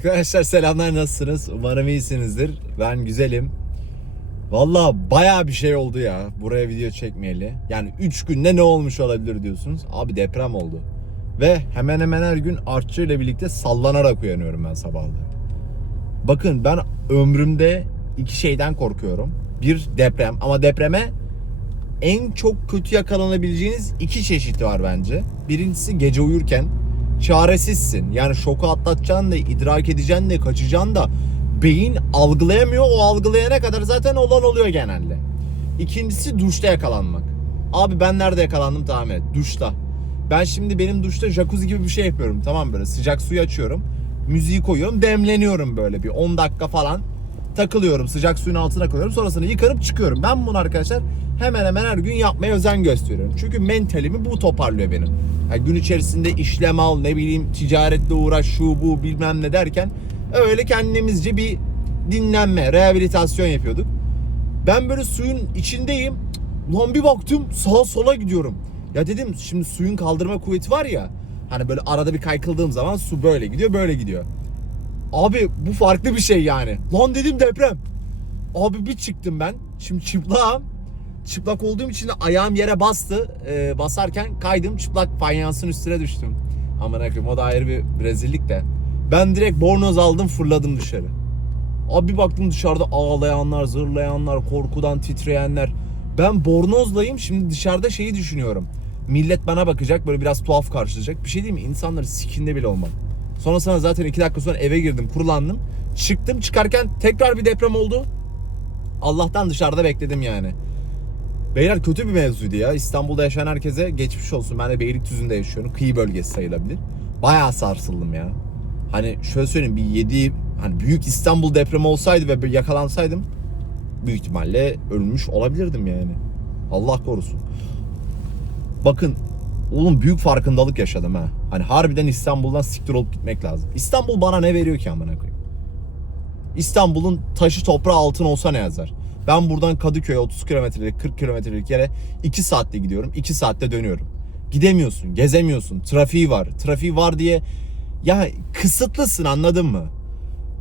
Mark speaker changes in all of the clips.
Speaker 1: Arkadaşlar selamlar nasılsınız? Umarım iyisinizdir. Ben güzelim. Valla baya bir şey oldu ya buraya video çekmeyeli. Yani 3 günde ne olmuş olabilir diyorsunuz. Abi deprem oldu. Ve hemen hemen her gün artçı ile birlikte sallanarak uyanıyorum ben sabahları. Bakın ben ömrümde iki şeyden korkuyorum. Bir deprem ama depreme en çok kötü yakalanabileceğiniz iki çeşidi var bence. Birincisi gece uyurken çaresizsin. Yani şoku atlatacaksın da, idrak edeceksin de, kaçacaksın da beyin algılayamıyor. O algılayana kadar zaten olan oluyor genelde. İkincisi duşta yakalanmak. Abi ben nerede yakalandım tahmin et. Duşta. Ben şimdi benim duşta jacuzzi gibi bir şey yapıyorum. Tamam böyle sıcak suyu açıyorum. Müziği koyuyorum. Demleniyorum böyle bir 10 dakika falan. Takılıyorum. Sıcak suyun altına koyuyorum. Sonrasında yıkanıp çıkıyorum. Ben bunu arkadaşlar hemen hemen her gün yapmaya özen gösteriyorum. Çünkü mentalimi bu toparlıyor benim. Yani gün içerisinde işlem al, ne bileyim ticaretle uğraş, şu bu bilmem ne derken öyle kendimizce bir dinlenme, rehabilitasyon yapıyorduk. Ben böyle suyun içindeyim. Lan bir baktım sağa sola gidiyorum. Ya dedim şimdi suyun kaldırma kuvveti var ya. Hani böyle arada bir kaykıldığım zaman su böyle gidiyor böyle gidiyor. Abi bu farklı bir şey yani. Lan dedim deprem. Abi bir çıktım ben. Şimdi çıplağım. Çıplak olduğum için de ayağım yere bastı. Ee, basarken kaydım çıplak fanyansın üstüne düştüm. Aman akım o da ayrı bir rezillik de. Ben direkt bornoz aldım fırladım dışarı. Abi bir baktım dışarıda ağlayanlar, zırlayanlar, korkudan titreyenler. Ben bornozlayım şimdi dışarıda şeyi düşünüyorum. Millet bana bakacak böyle biraz tuhaf karşılayacak. Bir şey diyeyim mi? İnsanları sikinde bile olmam. Sonrasında zaten iki dakika sonra eve girdim, kurulandım. Çıktım çıkarken tekrar bir deprem oldu. Allah'tan dışarıda bekledim yani. Beyler kötü bir mevzuydu ya. İstanbul'da yaşayan herkese geçmiş olsun. Ben de Beylikdüzü'nde yaşıyorum. Kıyı bölgesi sayılabilir. Bayağı sarsıldım ya. Hani şöyle söyleyeyim bir 7 hani büyük İstanbul depremi olsaydı ve yakalansaydım büyük ihtimalle ölmüş olabilirdim yani. Allah korusun. Bakın oğlum büyük farkındalık yaşadım ha. Hani harbiden İstanbul'dan siktir olup gitmek lazım. İstanbul bana ne veriyor ki amına koyayım? İstanbul'un taşı toprağı altın olsa ne yazar? Ben buradan Kadıköy'e 30 kilometrelik 40 kilometrelik yere 2 saatte gidiyorum. 2 saatte dönüyorum. Gidemiyorsun, gezemiyorsun. Trafiği var. Trafiği var diye ya kısıtlısın anladın mı?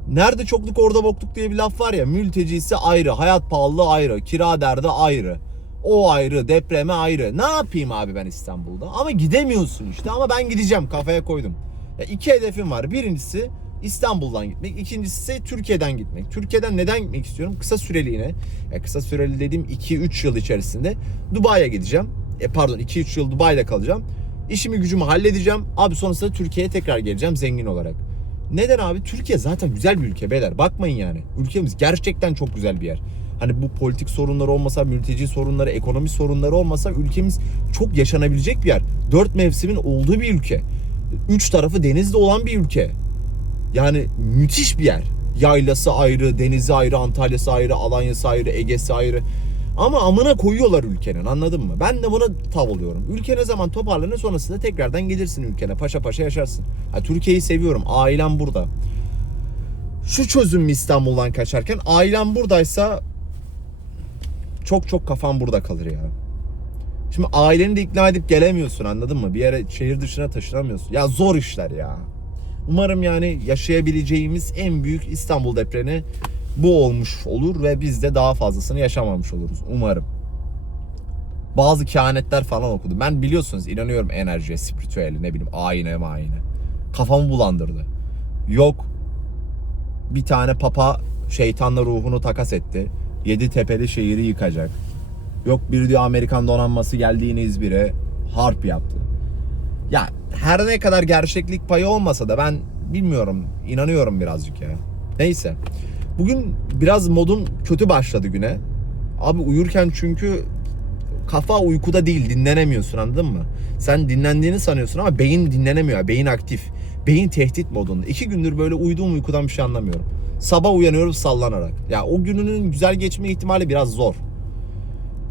Speaker 1: Nerede çokluk orada bokluk diye bir laf var ya. Mültecisi ayrı, hayat pahalılığı ayrı, kira derdi ayrı. O ayrı, depreme ayrı. Ne yapayım abi ben İstanbul'da? Ama gidemiyorsun işte. Ama ben gideceğim kafaya koydum. Ya iki hedefim var. Birincisi İstanbul'dan gitmek. İkincisi ise Türkiye'den gitmek. Türkiye'den neden gitmek istiyorum? Kısa süreliğine. Kısa süreli dediğim 2-3 yıl içerisinde Dubai'ye gideceğim. E pardon 2-3 yıl Dubai'de kalacağım. İşimi gücümü halledeceğim. Abi sonrasında Türkiye'ye tekrar geleceğim zengin olarak. Neden abi? Türkiye zaten güzel bir ülke beyler. Bakmayın yani. Ülkemiz gerçekten çok güzel bir yer. Hani bu politik sorunları olmasa, mülteci sorunları, ekonomi sorunları olmasa ülkemiz çok yaşanabilecek bir yer. Dört mevsimin olduğu bir ülke. Üç tarafı denizde olan bir ülke. Yani müthiş bir yer. Yaylası ayrı, denizi ayrı, Antalya'sı ayrı, Alanya'sı ayrı, Ege'si ayrı. Ama amına koyuyorlar ülkenin anladın mı? Ben de buna tav oluyorum. Ülke zaman toparlanır sonrasında tekrardan gelirsin ülkene. Paşa paşa yaşarsın. Ha, Türkiye'yi seviyorum. Ailem burada. Şu çözüm mü İstanbul'dan kaçarken? Ailem buradaysa çok çok kafam burada kalır ya. Şimdi aileni de ikna edip gelemiyorsun anladın mı? Bir yere şehir dışına taşınamıyorsun. Ya zor işler ya. Umarım yani yaşayabileceğimiz en büyük İstanbul depremi bu olmuş olur ve biz de daha fazlasını yaşamamış oluruz. Umarım. Bazı kehanetler falan okudum. Ben biliyorsunuz inanıyorum enerjiye, spiritüele, ne bileyim ayine mayine. Kafamı bulandırdı. Yok bir tane papa şeytanla ruhunu takas etti. Yedi tepeli şehri yıkacak. Yok bir diyor Amerikan donanması geldi yine İzmir'e harp yaptı. Ya her ne kadar gerçeklik payı olmasa da ben bilmiyorum, inanıyorum birazcık ya. Neyse. Bugün biraz modum kötü başladı güne. Abi uyurken çünkü kafa uykuda değil, dinlenemiyorsun anladın mı? Sen dinlendiğini sanıyorsun ama beyin dinlenemiyor, beyin aktif. Beyin tehdit modunda. İki gündür böyle uyuduğum uykudan bir şey anlamıyorum. Sabah uyanıyorum sallanarak. Ya o gününün güzel geçme ihtimali biraz zor.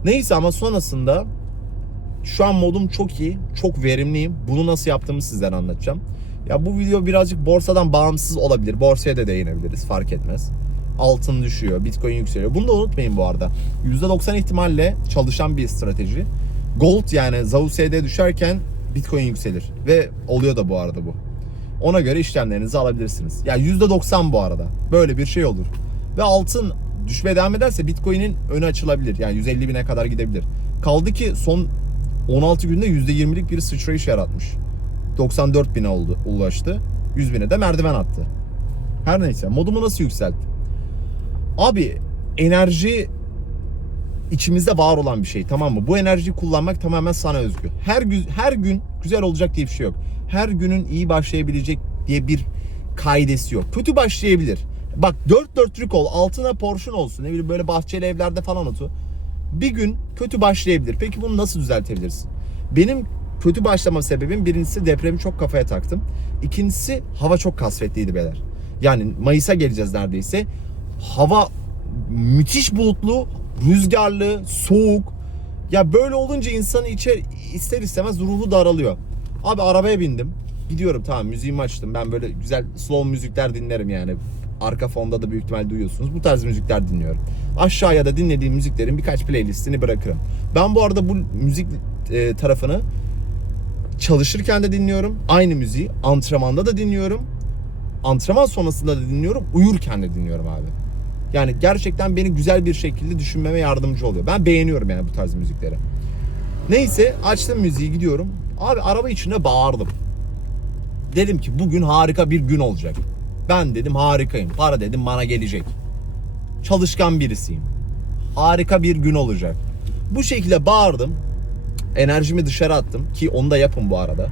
Speaker 1: Neyse ama sonrasında şu an modum çok iyi, çok verimliyim. Bunu nasıl yaptığımı sizlere anlatacağım. Ya bu video birazcık borsadan bağımsız olabilir. Borsaya da değinebiliriz fark etmez. Altın düşüyor, Bitcoin yükseliyor. Bunu da unutmayın bu arada. %90 ihtimalle çalışan bir strateji. Gold yani ZAUSD düşerken Bitcoin yükselir. Ve oluyor da bu arada bu. Ona göre işlemlerinizi alabilirsiniz. Ya yani %90 bu arada. Böyle bir şey olur. Ve altın düşmeye devam ederse Bitcoin'in önü açılabilir. Yani 150 bine kadar gidebilir. Kaldı ki son 16 günde %20'lik bir sıçrayış yaratmış. 94 bine oldu, ulaştı. 100 bine de merdiven attı. Her neyse modumu nasıl yükselttim? Abi enerji içimizde var olan bir şey tamam mı? Bu enerjiyi kullanmak tamamen sana özgü. Her gün her gün güzel olacak diye bir şey yok. Her günün iyi başlayabilecek diye bir kaidesi yok. Kötü başlayabilir. Bak dört dörtlük ol, altına porşun olsun. Ne bileyim böyle bahçeli evlerde falan otu. Bir gün kötü başlayabilir. Peki bunu nasıl düzeltebilirsin? Benim kötü başlama sebebim birincisi depremi çok kafaya taktım. İkincisi hava çok kasvetliydi beyler. Yani Mayıs'a geleceğiz neredeyse. Hava müthiş bulutlu, rüzgarlı, soğuk. Ya böyle olunca insanın içe ister istemez ruhu daralıyor. Abi arabaya bindim. Gidiyorum tamam müziğimi açtım. Ben böyle güzel slow müzikler dinlerim yani. Arka fonda da büyük ihtimal duyuyorsunuz. Bu tarz müzikler dinliyorum. Aşağıya da dinlediğim müziklerin birkaç playlistini bırakırım. Ben bu arada bu müzik e, tarafını çalışırken de dinliyorum. Aynı müziği antrenmanda da dinliyorum. Antrenman sonrasında da dinliyorum. Uyurken de dinliyorum abi. Yani gerçekten beni güzel bir şekilde düşünmeme yardımcı oluyor. Ben beğeniyorum yani bu tarz müzikleri. Neyse açtım müziği gidiyorum. Abi araba içinde bağırdım. Dedim ki bugün harika bir gün olacak. Ben dedim harikayım. Para dedim bana gelecek. Çalışkan birisiyim. Harika bir gün olacak. Bu şekilde bağırdım. Enerjimi dışarı attım ki onu da yapın bu arada.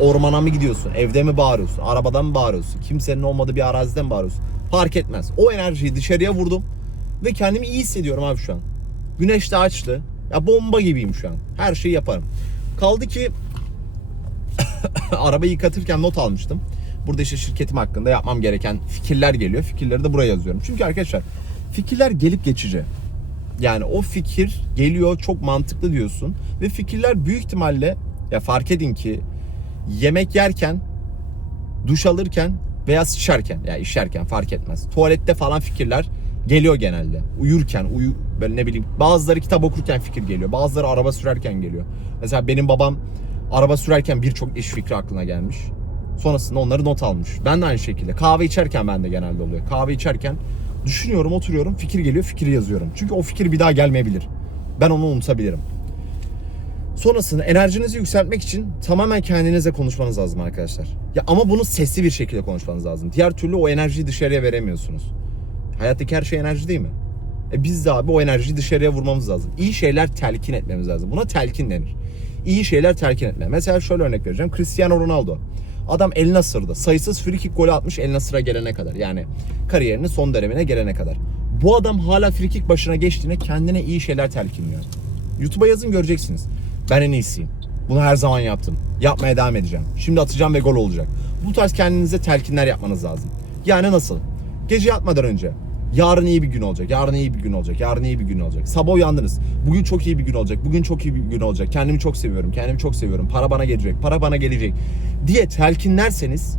Speaker 1: Ormana mı gidiyorsun? Evde mi bağırıyorsun? Arabadan mı bağırıyorsun? Kimsenin olmadığı bir araziden mi bağırıyorsun? Fark etmez. O enerjiyi dışarıya vurdum ve kendimi iyi hissediyorum abi şu an. Güneş de açtı. Ya bomba gibiyim şu an. Her şeyi yaparım. Kaldı ki arabayı yıkatırken not almıştım. Burada işte şirketim hakkında yapmam gereken fikirler geliyor. Fikirleri de buraya yazıyorum. Çünkü arkadaşlar fikirler gelip geçici. Yani o fikir geliyor çok mantıklı diyorsun ve fikirler büyük ihtimalle ya fark edin ki yemek yerken, duş alırken veya sıçarken ya işerken fark etmez. Tuvalette falan fikirler geliyor genelde. Uyurken, uyu böyle ne bileyim bazıları kitap okurken fikir geliyor. Bazıları araba sürerken geliyor. Mesela benim babam araba sürerken birçok iş fikri aklına gelmiş. Sonrasında onları not almış. Ben de aynı şekilde. Kahve içerken ben de genelde oluyor. Kahve içerken düşünüyorum, oturuyorum, fikir geliyor, fikri yazıyorum. Çünkü o fikir bir daha gelmeyebilir. Ben onu unutabilirim. Sonrasında enerjinizi yükseltmek için tamamen kendinize konuşmanız lazım arkadaşlar. Ya ama bunu sesli bir şekilde konuşmanız lazım. Diğer türlü o enerjiyi dışarıya veremiyorsunuz. Hayattaki her şey enerji değil mi? E biz de abi o enerjiyi dışarıya vurmamız lazım. İyi şeyler telkin etmemiz lazım. Buna telkin denir. İyi şeyler telkin etme. Mesela şöyle örnek vereceğim. Cristiano Ronaldo. Adam El Nasır'da sayısız free kick golü atmış El Nasır'a gelene kadar. Yani kariyerinin son dönemine gelene kadar. Bu adam hala free kick başına geçtiğinde kendine iyi şeyler telkinliyor. YouTube'a yazın göreceksiniz. Ben en iyisiyim. Bunu her zaman yaptım. Yapmaya devam edeceğim. Şimdi atacağım ve gol olacak. Bu tarz kendinize telkinler yapmanız lazım. Yani nasıl? Gece yatmadan önce. Yarın iyi bir gün olacak. Yarın iyi bir gün olacak. Yarın iyi bir gün olacak. Sabah uyandınız. Bugün çok iyi bir gün olacak. Bugün çok iyi bir gün olacak. Kendimi çok seviyorum. Kendimi çok seviyorum. Para bana gelecek. Para bana gelecek. Diye telkinlerseniz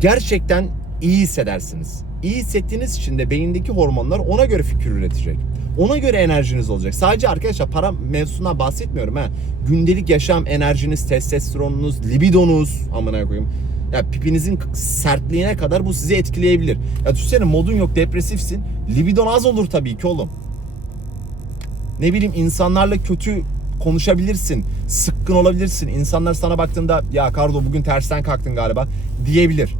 Speaker 1: gerçekten iyi hissedersiniz. İyi hissettiğiniz için de beyindeki hormonlar ona göre fikir üretecek. Ona göre enerjiniz olacak. Sadece arkadaşlar para mevzusundan bahsetmiyorum ha. Gündelik yaşam enerjiniz, testosteronunuz, libidonuz amına koyayım. Ya pipinizin sertliğine kadar bu sizi etkileyebilir. Ya düşünsene modun yok, depresifsin. Libidon az olur tabii ki oğlum. Ne bileyim insanlarla kötü konuşabilirsin. Sıkkın olabilirsin. İnsanlar sana baktığında ya Kardo bugün tersten kalktın galiba diyebilir.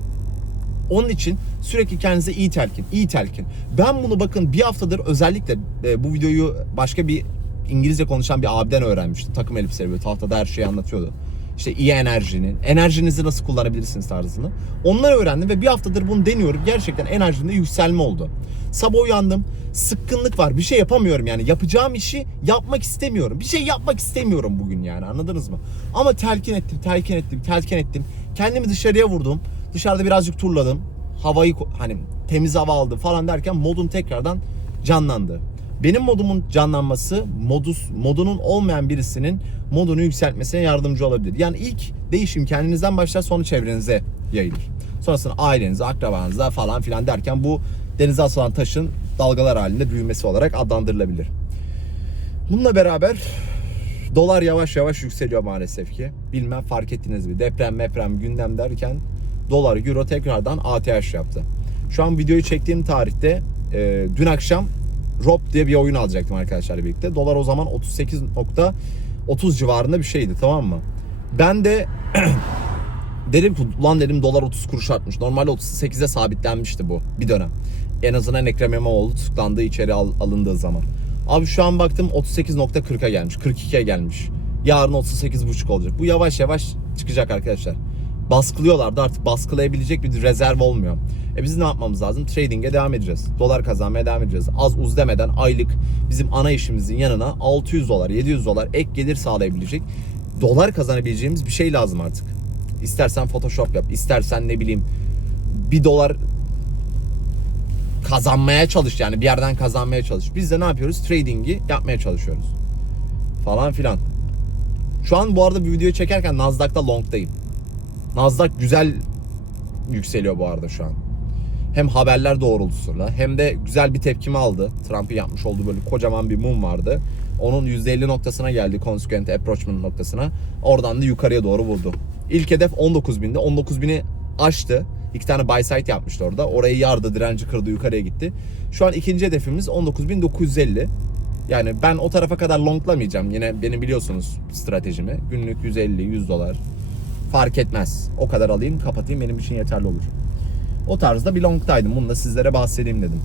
Speaker 1: Onun için sürekli kendinize iyi telkin, iyi telkin. Ben bunu bakın bir haftadır özellikle e, bu videoyu başka bir İngilizce konuşan bir abiden öğrenmiştim. Takım elbiseleri böyle tahtada her şeyi anlatıyordu. İşte iyi enerjinin, enerjinizi nasıl kullanabilirsiniz tarzını. Onları öğrendim ve bir haftadır bunu deniyorum. Gerçekten enerjimde yükselme oldu. Sabah uyandım, sıkkınlık var. Bir şey yapamıyorum yani. Yapacağım işi yapmak istemiyorum. Bir şey yapmak istemiyorum bugün yani anladınız mı? Ama telkin ettim, telkin ettim, telkin ettim. Kendimi dışarıya vurdum. Dışarıda birazcık turladım. Havayı hani temiz hava aldım falan derken modum tekrardan canlandı. Benim modumun canlanması modus modunun olmayan birisinin modunu yükseltmesine yardımcı olabilir. Yani ilk değişim kendinizden başlar sonra çevrenize yayılır. Sonrasında ailenize, akrabanıza falan filan derken bu denize atılan taşın dalgalar halinde büyümesi olarak adlandırılabilir. Bununla beraber dolar yavaş yavaş yükseliyor maalesef ki. Bilmem fark ettiniz mi? Deprem, meprem, gündem derken dolar, euro tekrardan ATH yaptı. Şu an videoyu çektiğim tarihte e, dün akşam Rob diye bir oyun alacaktım arkadaşlarla birlikte. Dolar o zaman 38.30 civarında bir şeydi tamam mı? Ben de dedim ki ulan dedim dolar 30 kuruş artmış. Normalde 38'e sabitlenmişti bu bir dönem. En azından Ekrem İmamoğlu tutuklandığı içeri al- alındığı zaman. Abi şu an baktım 38.40'a gelmiş. 42'ye gelmiş. Yarın 38.5 olacak. Bu yavaş yavaş çıkacak arkadaşlar. Baskılıyorlardı artık baskılayabilecek bir rezerv olmuyor. E biz ne yapmamız lazım? Trading'e devam edeceğiz. Dolar kazanmaya devam edeceğiz. Az uz demeden aylık bizim ana işimizin yanına 600 dolar, 700 dolar ek gelir sağlayabilecek dolar kazanabileceğimiz bir şey lazım artık. İstersen Photoshop yap, istersen ne bileyim bir dolar kazanmaya çalış yani bir yerden kazanmaya çalış. Biz de ne yapıyoruz? Trading'i yapmaya çalışıyoruz. Falan filan. Şu an bu arada bir video çekerken Nasdaq'ta long'dayım. Nasdaq güzel yükseliyor bu arada şu an. Hem haberler doğrultusuyla hem de güzel bir tepkimi aldı. Trump'ın yapmış olduğu böyle kocaman bir mum vardı. Onun %50 noktasına geldi. Consequent approachment noktasına. Oradan da yukarıya doğru vurdu. İlk hedef 19.000'de. 19.000'i aştı. İki tane buy side yapmıştı orada. Orayı yardı, direnci kırdı, yukarıya gitti. Şu an ikinci hedefimiz 19.950. Yani ben o tarafa kadar longlamayacağım. Yine benim biliyorsunuz stratejimi. Günlük 150, 100 dolar. Fark etmez. O kadar alayım, kapatayım benim için yeterli olur. O tarzda bir longdaydım. Bunu da sizlere bahsedeyim dedim.